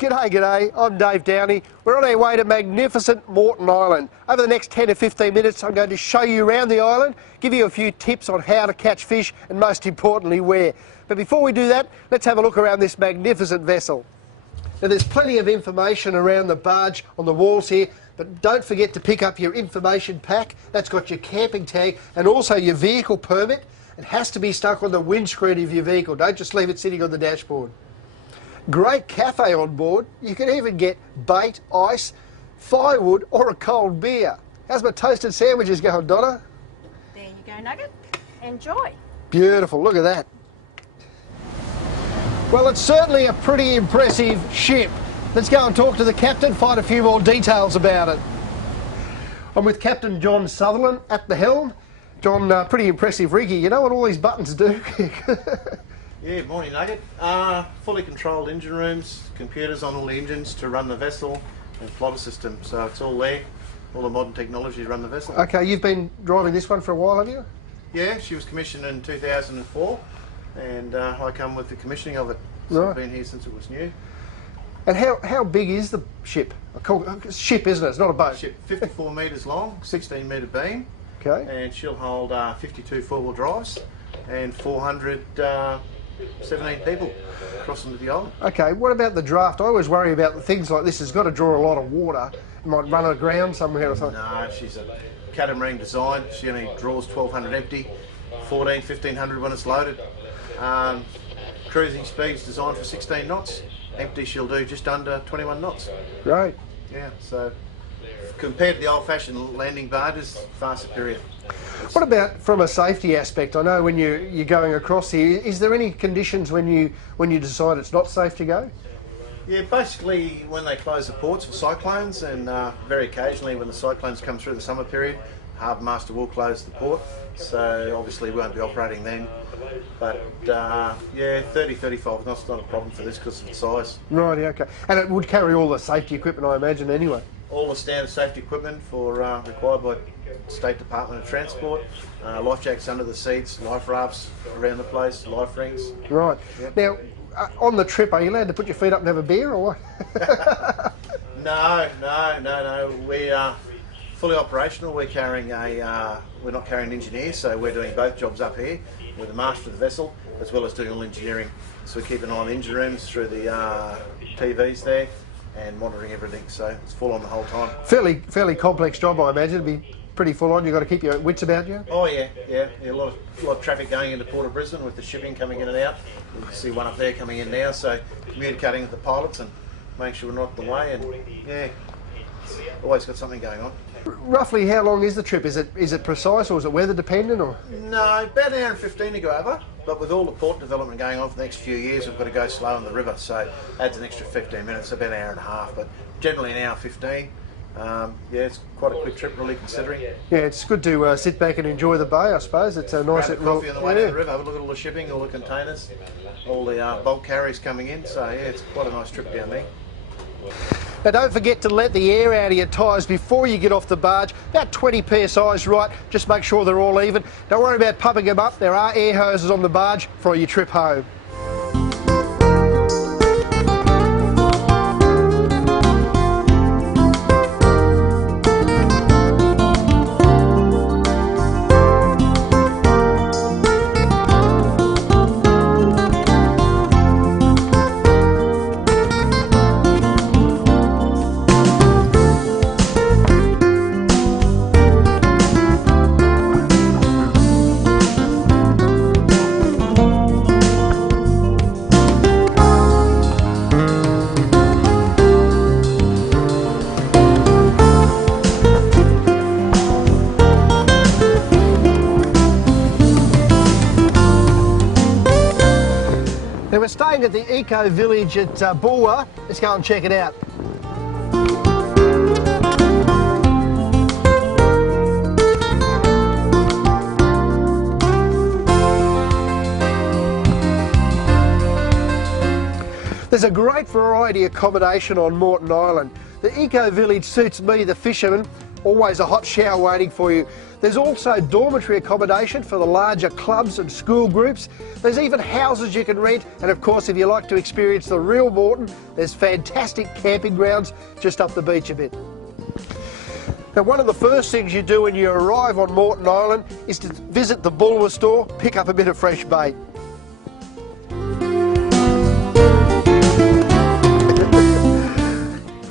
G'day, I'm Dave Downie. We're on our way to magnificent Moreton Island. Over the next 10 to 15 minutes I'm going to show you around the island, give you a few tips on how to catch fish and most importantly where. But before we do that, let's have a look around this magnificent vessel. Now there's plenty of information around the barge on the walls here, but don't forget to pick up your information pack. That's got your camping tag and also your vehicle permit. It has to be stuck on the windscreen of your vehicle, don't just leave it sitting on the dashboard. Great cafe on board. You can even get bait, ice, firewood or a cold beer. How's my toasted sandwiches going, Donna? There you go, Nugget. Enjoy. Beautiful, look at that. Well, it's certainly a pretty impressive ship. Let's go and talk to the captain, find a few more details about it. I'm with Captain John Sutherland at the helm. John, pretty impressive riggy. You know what all these buttons do? Yeah, morning Nugget. Fully controlled engine rooms, computers on all the engines to run the vessel, and plotter system. So it's all there, all the modern technology to run the vessel. Okay, you've been driving this one for a while, have you? Yeah, she was commissioned in 2004, and I come with the commissioning of it. So Right. I've been here since it was new. And how big is the ship? It's a ship, isn't it? It's not a boat. Ship 54 metres long, 16 metre beam, Okay. and she'll hold 52 four-wheel drives and 417 people crossing to the island. Okay, what about the draft? I always worry about the things like this. It's got to draw a lot of water. It might run aground somewhere or something. No, she's a catamaran design. She only draws 1200 empty, 1500 when it's loaded. Cruising speed's designed for 16 knots. Empty she'll do just under 21 knots. Great. Yeah, so compared to the old-fashioned landing barges, far superior. What about from a safety aspect? I know when you're going across here, is there any conditions when you decide it's not safe to go? Yeah, basically when they close the ports for cyclones, and very occasionally when the cyclones come through the summer period, Harbour Master will close the port, so obviously we won't be operating then. But yeah, 30-35 knots not a problem for this because of its size. Right, yeah, okay. And it would carry all the safety equipment, I imagine, anyway. All the standard safety equipment for required by State Department of Transport, life jackets under the seats, life rafts around the place, life rings. Right. Yep. Now, on the trip, are you allowed to put your feet up and have a beer or what? No. We are fully operational. We're not carrying an engineer, so we're doing both jobs up here. We're the master of the vessel as well as doing all engineering. So we keep an eye on the engine rooms through the TVs there and monitoring everything. So it's full on the whole time. Fairly complex job, I imagine. It'd be pretty full on. You've got to keep your wits about you. Oh yeah. A lot of traffic going into Port of Brisbane with the shipping coming in and out. You can see one up there coming in now. So communicating with the pilots and making sure we're not in the way. And yeah, always got something going on. Roughly how long is the trip? Is it precise or is it weather dependent or? No, about an hour and 15 to go over. But with all the port development going on for the next few years, we've got to go slow on the river. So adds an extra 15 minutes, about an hour and a half. But generally an hour 15. Yeah, it's quite a quick trip, really, considering. Yeah, it's good to sit back and enjoy the bay, I suppose. It's a nice Grab a coffee on the way down the river, have a look at all the shipping, all the containers, all the bulk carriers coming in. So yeah, it's quite a nice trip down there. Now don't forget to let the air out of your tyres before you get off the barge. About 20 psi is right, just make sure they're all even. Don't worry about pumping them up, there are air hoses on the barge for your trip home. Now we're staying at the Eco Village at Borah. Let's go and check it out. There's a great variety of accommodation on Moreton Island. The Eco Village suits me, the fisherman. Always a hot shower waiting for you. There's also dormitory accommodation for the larger clubs and school groups. There's even houses you can rent, and of course if you like to experience the real Moreton, there's fantastic camping grounds just up the beach a bit. Now, one of the first things you do when you arrive on Moreton Island is to visit the Borah store, pick up a bit of fresh bait.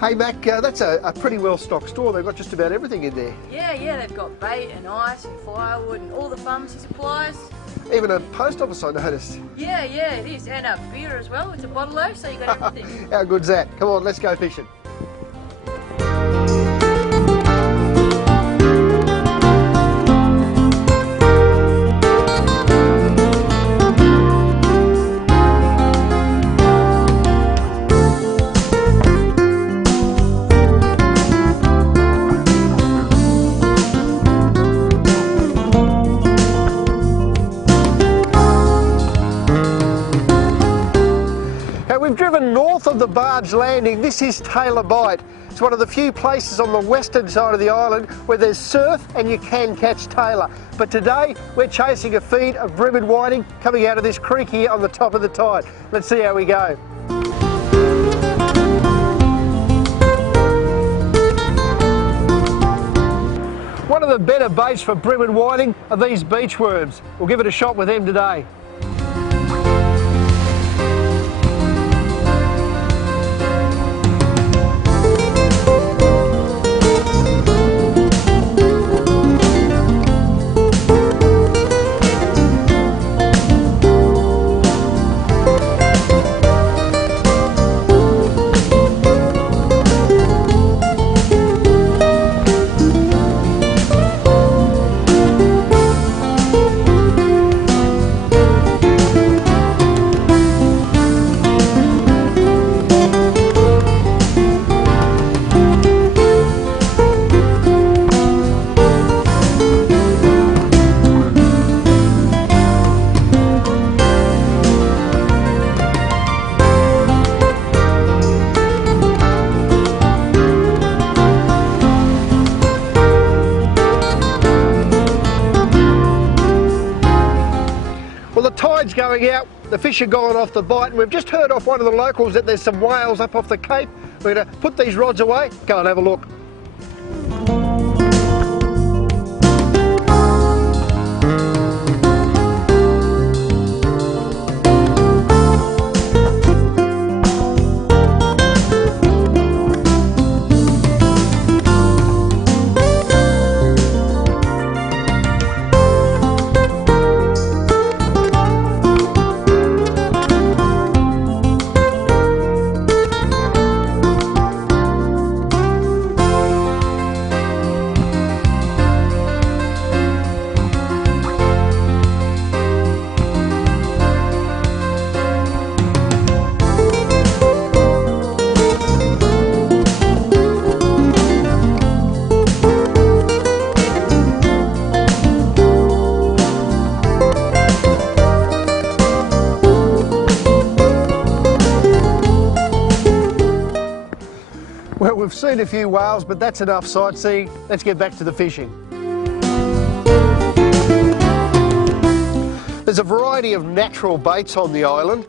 Hey Mac, that's a pretty well stocked store. They've got just about everything in there. Yeah, they've got bait and ice and firewood and all the pharmacy supplies. Even a post office, I noticed. Yeah, it is. And a beer as well. It's a bottle-o, so you got everything. How good's that? Come on, let's go fishing. We've driven north of the barge landing. This is Taylor Bight. It's one of the few places on the western side of the island where there's surf and you can catch tailor. But today we're chasing a feed of bream and whiting coming out of this creek here on the top of the tide. Let's see how we go. One of the better baits for bream and whiting are these beach worms. We'll give it a shot with them today. Well, the tide's going out, the fish are gone off the bite, and we've just heard off one of the locals that there's some whales up off the Cape. We're going to put these rods away, go and have a look. Well, we've seen a few whales, but that's enough sightseeing. Let's get back to the fishing. There's a variety of natural baits on the island.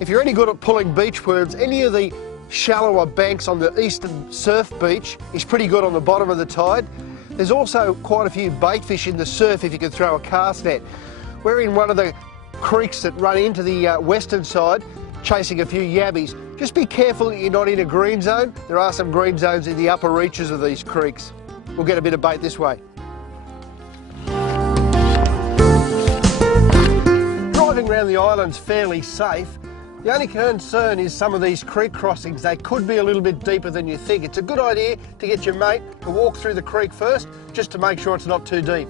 If you're any good at pulling beach worms, any of the shallower banks on the eastern surf beach is pretty good on the bottom of the tide. There's also quite a few bait fish in the surf if you can throw a cast net. We're in one of the creeks that run into the western side, chasing a few yabbies. Just be careful that you're not in a green zone. There are some green zones in the upper reaches of these creeks. We'll get a bit of bait this way. Driving around the island's fairly safe. The only concern is some of these creek crossings. They could be a little bit deeper than you think. It's a good idea to get your mate to walk through the creek first, just to make sure it's not too deep.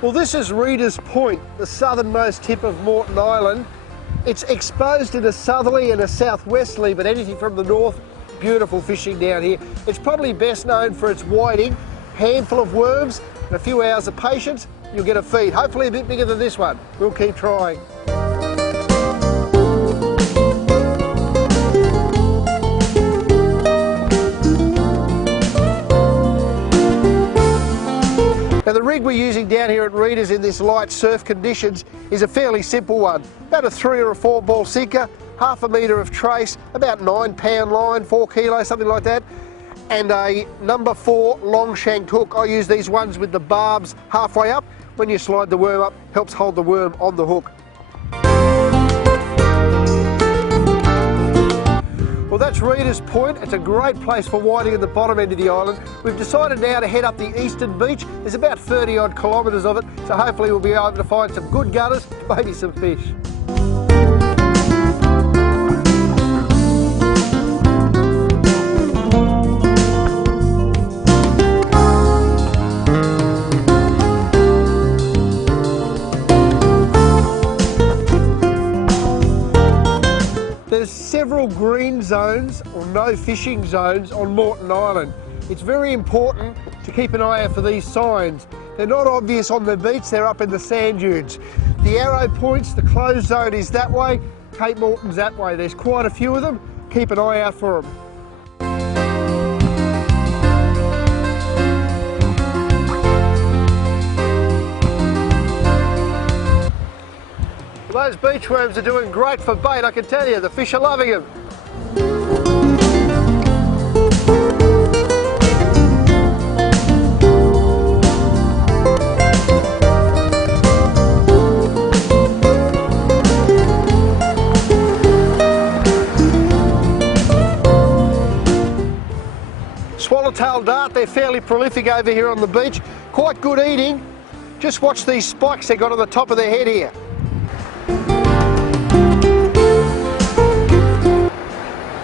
Well, this This is Reader's Point, the southernmost tip of Moreton Island. It's exposed in a southerly and a southwesterly, but anything from the north, beautiful fishing down here. It's probably best known for its whiting, handful of worms, and a few hours of patience, you'll get a feed. Hopefully a bit bigger than this one. We'll keep trying. Now the rig we're using down here at Reader's in this light surf conditions is a fairly simple one. About a 3 or a 4 ball sinker, half a metre of trace, about 9 pound line, 4 kilos, something like that, and a number 4 long shanked hook. I use these ones with the barbs halfway up. When you slide the worm up, helps hold the worm on the hook. Well, that's Reader's Point. It's a great place for whiting at the bottom end of the island. We've decided now to head up the eastern beach. There's about 30 odd kilometres of it, so hopefully we'll be able to find some good gutters, maybe some fish. There's several green zones or no fishing zones on Moreton Island. It's very important to keep an eye out for these signs. They're not obvious on the beach, they're up in the sand dunes. The arrow points, the closed zone is that way, Cape Moreton's that way. There's quite a few of them, keep an eye out for them. Those beach worms are doing great for bait, I can tell you. The fish are loving them. Swallowtail dart, they're fairly prolific over here on the beach. Quite good eating. Just watch these spikes they've got on the top of their head here.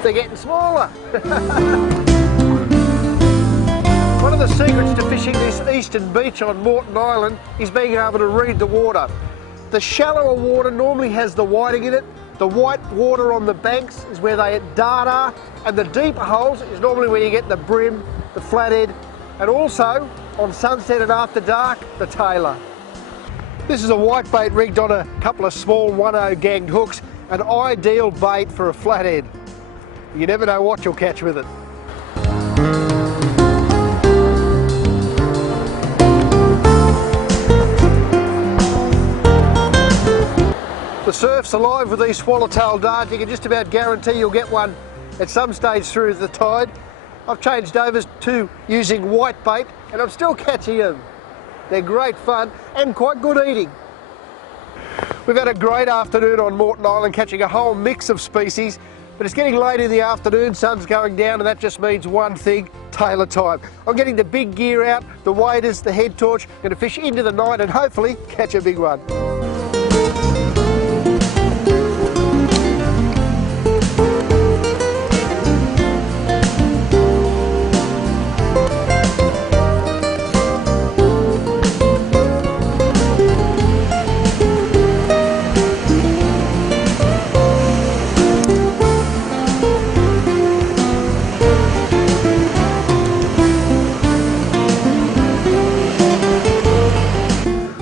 They're getting smaller. One of the secrets to fishing this eastern beach on Moreton Island is being able to read the water. The shallower water normally has the whiting in it. The white water on the banks is where the dart are, and the deeper holes is normally where you get the brim, the flathead, and also on sunset and after dark, the tailor. This is a whitebait rigged on a couple of small 1/0 ganged hooks, an ideal bait for a flathead. You never know what you'll catch with it. The surf's alive with these swallowtail darts. You can just about guarantee you'll get one at some stage through the tide. I've changed over to using whitebait and I'm still catching them. They're great fun and quite good eating. We've had a great afternoon on Moreton Island catching a whole mix of species. But it's getting late in the afternoon, sun's going down, and that just means one thing, tailor time. I'm getting the big gear out, the waders, the head torch, going to fish into the night and hopefully catch a big one.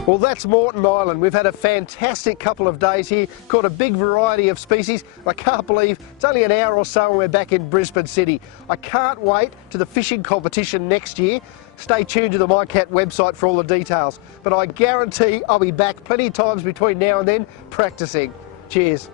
Well, that's Moreton Island. We've had a fantastic couple of days here, caught a big variety of species. I can't believe it's only an hour or so and we're back in Brisbane City. I can't wait to the fishing competition next year. Stay tuned to the MyCat website for all the details. But I guarantee I'll be back plenty of times between now and then practicing. Cheers.